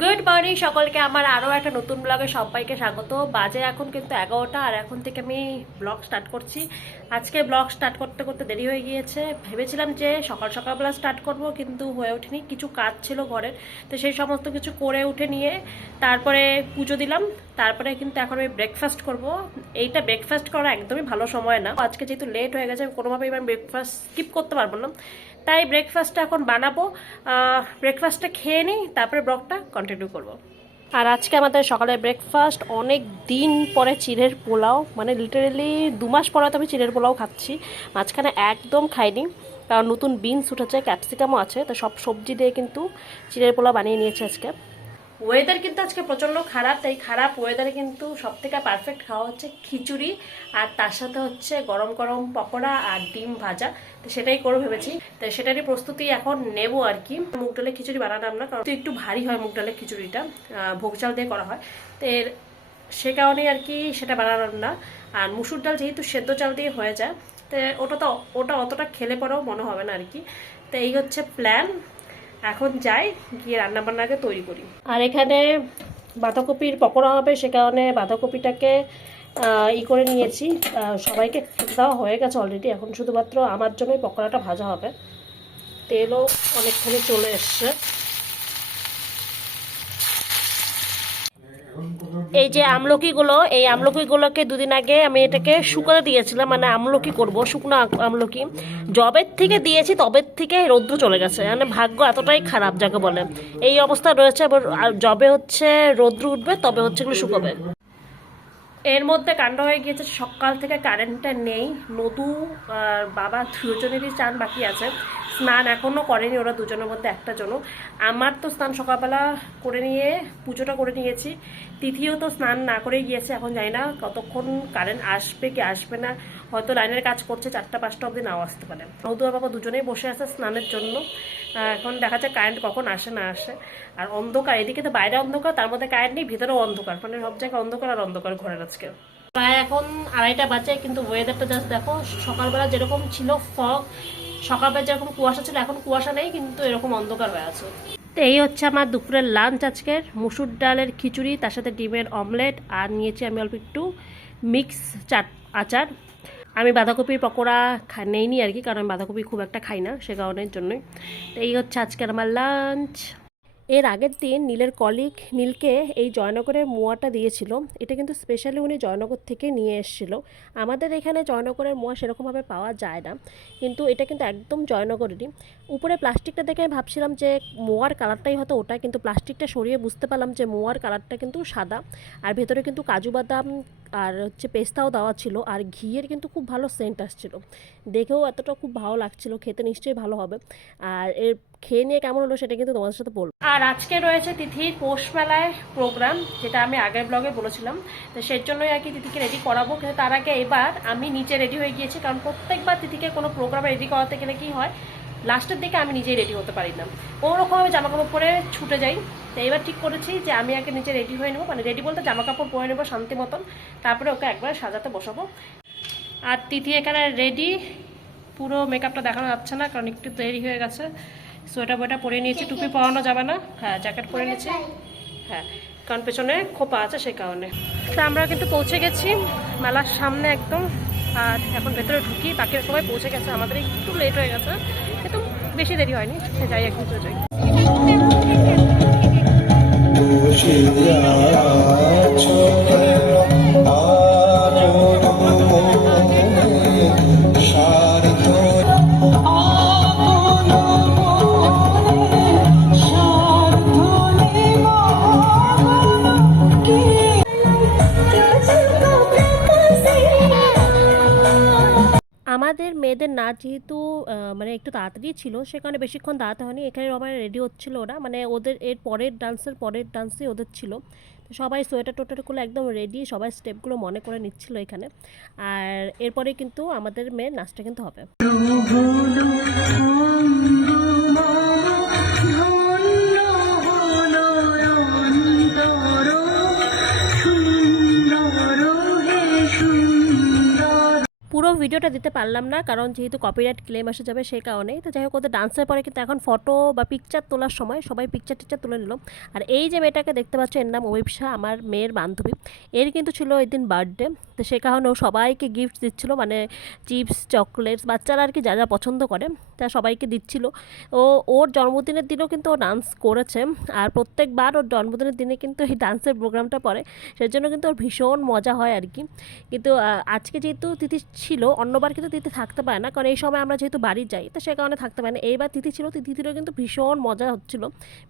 Good morning সকলকে, আমার আরও একটা নতুন ব্লগে সবাইকে স্বাগত। বাজে এখন কিন্তু 11টা, আর এখন থেকে আমি ব্লগ স্টার্ট করছি। আজকে ব্লগ স্টার্ট করতে করতে দেরি হয়ে গিয়েছে। ভেবেছিলাম যে সকালবেলা স্টার্ট করব, কিন্তু হয়ে ওঠেনি, কিছু কাজ ছিল ঘরের। তো সেই সমস্ত কিছু করে উঠে নিয়ে তারপরে পুজো দিলাম। তারপরে কিন্তু এখন আমি ব্রেকফাস্ট করব। এইটা ব্রেকফাস্ট করা একদমই ভালো সময় না, আজকে যেহেতু লেট হয়ে গেছে, আমি কোনোভাবেই এবার ব্রেকফাস্ট স্কিপ করতে পারবো না। তাই ব্রেকফাস্টটা এখন বানাবো। ব্রেকফাস্টটা খেয়ে নিই, তারপরে ব্লগটা কন্টিনিউ করব। আর আজকে আমাদের সকালে ব্রেকফাস্ট অনেক দিন পরে চিড়ের পোলাও, মানে লিটারেলি 2 মাস পরে তো আমি চিড়ের পোলাও খাচ্ছি। মাঝখানে একদম খাইনি, কারণ নতুন বিনস উঠেছে, ক্যাপসিকামও আছে, তো সব সবজি দিয়ে কিন্তু চিড়ের পোলাও বানিয়ে নিয়েছে আজকে। ওয়েদার কিন্তু আজকে প্রচণ্ড খারাপ, তাই খারাপ ওয়েদারে কিন্তু সব থেকে পারফেক্ট খাওয়া হচ্ছে খিচুড়ি, আর তার সাথে হচ্ছে গরম গরম পকোড়া আর ডিম ভাজা। তো সেটাই করে ভেবেছি, তো সেটারই প্রস্তুতি এখন নেব আর কি। মুগ ডালের খিচুড়ি বানালাম না, কারণ একটু ভারী হয় মুগ ডালের খিচুড়িটা, ভোগ চাল দিয়ে করা হয়, তো সে কারণেই আর কি সেটা বানালাম না। আর মুসুর ডাল যেহেতু সেদ্ধ চাল দিয়ে হয়ে যায়, তো ওটা অতটা খেলে পরেও মনে হবে না আর কি। তো এই হচ্ছে প্ল্যান। এখন যাই, গিয়ে রান্নাবান্নাকে তৈরি করি। আর এখানে বাঁধাকপির পকোড়া হবে, সে কারণে বাঁধাকপিটাকে করে নিয়েছি। সবাইকে খেতে দেওয়া হয়ে গেছে অলরেডি, এখন শুধুমাত্র আমার জন্যই পকোড়াটা ভাজা হবে। তেলও অনেকখানি চলে এসছে। এই যে এই আমলকিগুলোকে দুদিন আগে আমি এটাকে শুকাতে দিয়েছিলাম, মানে আমলকি করব, শুকনো আমলকি। জবের থেকে দিয়েছি তবের থেকে রৌদ্র চলে গেছে, মানে ভাগ্য এতটাই খারাপ যাকে বলে। এই অবস্থা রয়েছে। এবার জবে হচ্ছে রৌদ্র উঠবে, তবে হচ্ছে এগুলো শুকাবে। এর মধ্যে কাণ্ড হয়ে গিয়েছে, সকাল থেকে কারেন্টটা নেই। নদু আর বাবা দুজনেরই চান বাকি আছে, স্নান এখনও করেনি ওরা দুজনের মধ্যে একটা জন। আমার তো স্নান সকালবেলা করে নিয়ে পুজোটা করে নিয়েছি, তিথিও তো স্নান না করে গিয়েছে। এখন জানি না কতক্ষণ কারেন্ট আসবে কি আসবে না, হয়তো লাইনের কাজ করছে, 4টা-5টা অবধি নাও আসতে পারে। নদু আর বাবা দুজনেই বসে আছে স্নানের জন্য। এখন দেখা যায় কারেন্ট কখন আসে না আসে। আর অন্ধকার, এদিকে তো বাইরে অন্ধকার, তার মধ্যে কারেন্ট নেই, ভিতরেও অন্ধকার, মানে সব জায়গায় অন্ধকার আর অন্ধকার ঘরের আজকে। প্রায় এখন 2:30 বাজে, কিন্তু ওয়েদারটা জাস্ট দেখো। সকালবেলা যেরকম ছিল ফগ, সকালবেলা যেরকম কুয়াশা ছিল, এখন কুয়াশা নেই, কিন্তু এরকম অন্ধকার হয়ে আছে। তো এই হচ্ছে আমার দুপুরের লাঞ্চ আজকের। মুসুর ডালের খিচুড়ি, তার সাথে ডিমের অমলেট, আর নিয়েছি আমি অল্প একটু মিক্স আচার। আমি বাঁধাকপির পকোড়া নেইনি আর কি, কারণ বাঁধাকপি খুব একটা খাই না, সে কারণের জন্যই। তো এই হচ্ছে আজকের আমার লাঞ্চ। এর আগের দিন নীলের কলিগ নীলকে এই জয়নগরের মোয়াটা দিয়েছিল। এটা কিন্তু স্পেশালি উনি জয়নগর থেকে নিয়ে এসেছিল। আমাদের এখানে জয়নগরের মোয়া সেরকমভাবে পাওয়া যায় না, কিন্তু এটা কিন্তু একদম জয়নগরেরই। উপরে প্লাস্টিকটা দেখে আমি ভাবছিলাম যে মোয়ার কালারটাই হয়তো ওটা, কিন্তু প্লাস্টিকটা সরিয়ে বুঝতে পারলাম যে মোয়ার কালারটা কিন্তু সাদা, আর ভেতরে কিন্তু কাজু বাদাম আর হচ্ছে পেস্তাও দেওয়া ছিল, আর ঘিয়ের কিন্তু খুব ভালো সেন্ট আসছিল। দেখেও এতটা খুব ভালো লাগছিল, খেতে নিশ্চয়ই ভালো হবে। আর এর খেয়ে নিয়ে কেমন হলো সেটা কিন্তু তোমাদের সাথে বলবো। আর আজকে রয়েছে তিথির পৌষ মেলায় প্রোগ্রাম, যেটা আমি আগের ব্লগে বলেছিলাম। তো সেই জন্যই আর কি তিথিকে রেডি করাবো, কিন্তু তার আগে এবার আমি নিচে রেডি হয়ে গিয়েছি, কারণ প্রত্যেকবার তিথিকে কোনো প্রোগ্রামে রেডি করাতে গেলে কি হয়, লাস্টের দিকে আমি নিজেই রেডি হতে পারি না, ওরকম আমি জামাকাপড় পরে ছুটে যাই। তো এবার ঠিক করেছি যে আমি আগে নিচে রেডি হয়ে নেবো, মানে রেডি বলতে জামাকাপড় পরে নেবো শান্তি মতন, তারপরে ওকে একবার সাজাতে বসাবো। আর তিথি এখানে রেডি, পুরো মেকআপটা দেখানো যাচ্ছে না কারণ একটু দেরি হয়ে গেছে। সোয়েটার বয়টা পরে নিয়েছি, টুপি পরানো যাবে না, হ্যাঁ জ্যাকেট পরে নিয়েছি, হ্যাঁ কারণ পেছনে খোপা আছে সেই কারণে। তো আমরা কিন্তু পৌঁছে গেছি মেলার সামনে একদম, আর এখন ভেতরে ঢুকি, বাকিরা সবাই পৌঁছে গেছে, আমাদের একটু লেট হয়ে গেছে, কিন্তু বেশি দেরি হয়নি, সে যাই এখন চলে যাই। আমাদের মেয়েদের নাচ যেহেতু মানে একটু তাড়াতাড়ি ছিল, সে কারণে বেশিক্ষণ দাঁড়াতে হয়নি। এখানে সবাই রেডি হচ্ছিল ওরা, মানে ওদের এর পরের ডান্সই ওদের ছিল। তো সবাই সোয়েটার টোয়েটারগুলো একদম রেডি, সবাই স্টেপগুলো মনে করে নিচ্ছিল এখানে। আর এরপরে কিন্তু আমাদের মেয়ের নাচটা কিন্তু হবে। পুরো ভিডিওটা দিতে পারলাম না, কারণ যেহেতু কপিরাইট ক্লেম আসে যাবে সেই কারণেই। তো যাই হোক, ওদের ডান্সের পরে কিন্তু এখন ফটো বা পিকচার তোলার সময় সবাই পিকচার টিকচার তুলে নিল। আর এই যে মেয়েটাকে দেখতে পাচ্ছ, এর নাম অভিপসা, আমার মেয়ের বান্ধবী। এর কিন্তু ছিল ওই দিন বার্থডে, তো সে কারণে ও সবাইকে গিফট দিচ্ছিল, মানে চিপস, চকলেটস, বাচ্চারা আর কি যা যা পছন্দ করে তা সবাইকে দিচ্ছিল। ওর জন্মদিনের দিনও কিন্তু ও ডান্স করেছে, আর প্রত্যেকবার ওর জন্মদিনের দিনে কিন্তু এই ডান্সের প্রোগ্রামটা পড়ে, সেজন্য কিন্তু ওর ভীষণ মজা হয় আর কি। কিন্তু আজকে যেহেতু তিথি ছিল, অন্যবার কিন্তু তিথি থাকতে পারে না, কারণ এই সময় আমরা যেহেতু বাড়ি যাই, তো সে কারণে থাকতে পারে না। এইবার তিথি ছিল, তিথিরও কিন্তু ভীষণ মজা হচ্ছিল,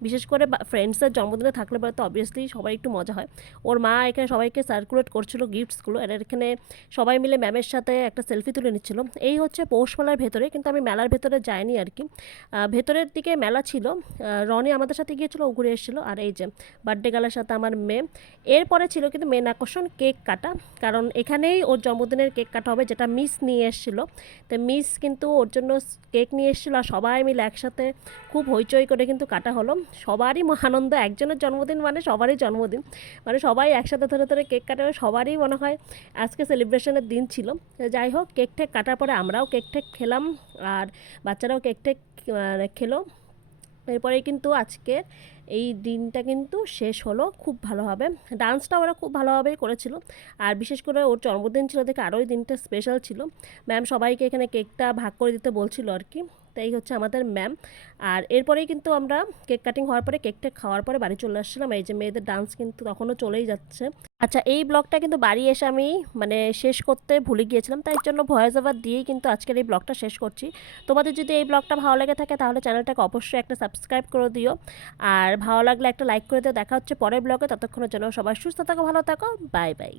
বিশেষ করে ফ্রেন্ডসের জন্মদিনে থাকলে পরে তো অবভিয়াসলি সবাই একটু মজা হয়। ওর মা এখানে সবাইকে সার্কুলেট করছিল গিফটসগুলো, আর এখানে সবাই মিলে ম্যামের সাথে একটা সেলফি তুলে নিচ্ছিল। এই হচ্ছে পৌষ মেলার ভেতরে, কিন্তু আমি মেলার ভেতরে যাইনি আর কি। ভেতরের দিকে মেলা ছিল, রনি আমাদের সাথে গিয়েছিল, ও ঘুরে এসেছিলো। আর এই যে বার্থডে গালার সাথে আমার মেয়ে। এরপরে ছিল কিন্তু মেন আকর্ষণ কেক কাটা, কারণ এখানেই ওর জন্মদিনের কেক কাটা হবে, যেটা মিস নিয়ে এসেছিলো। তো মিস কিন্তু ওর জন্য কেক নিয়ে এসেছিলো, আর সবাই মিলে একসাথে খুব হইচই করে কিন্তু কাটা হলো। সবারই আনন্দ, একজনের জন্মদিন মানে সবারই জন্মদিন, মানে সবাই একসাথে ধরে ধরে কেক কাটা, সবারই মনে হয় আজকে সেলিব্রেশনের দিন ছিল। যাই হোক, কেক টেক কাটার পরে আমরাও কেক টেক খেলাম, আর বাচ্চারাও কেক টেক খেলো। এরপরে কিন্তু আজকের এই দিনটা কিন্তু শেষ হলো খুব ভালোভাবে। ডান্সটা ওরা খুব ভালোভাবেই করেছিল, আর বিশেষ করে ওর জন্মদিন ছিল দেখে আরও এই দিনটা স্পেশাল ছিল। ম্যাম সবাইকে এখানে কেকটা ভাগ করে দিতে বলছিল আর কি। তাই হচ্ছে আমাদের ম্যাম। আর এরপরেই কিন্তু আমরা কেক কাটিং হওয়ার পরে, কেকটা খাওয়ার পরে বাড়ি চলে আসছিলাম। এই যে মেয়েদের ডান্স কিন্তু তখনও চলেই যাচ্ছে। আচ্ছা, এই ব্লগটা কিন্তু বাড়ি এসে আমি মানে শেষ করতে ভুলে গিয়েছিলাম, তাই জন্য ভয়েস ওভার দিয়েই কিন্তু আজকের এই ব্লগটা শেষ করছি। তোমাদের যদি এই ব্লগটা ভালো লেগে থাকে তাহলে চ্যানেলটাকে অবশ্যই একটা সাবস্ক্রাইব করে দিও, আর ভালো লাগলে একটা লাইক করে দিও। দেখা হচ্ছে পরের ব্লগে, ততক্ষণের জন্য সবাই সুস্থ থাকো, ভালো থাকো, বাই বাই।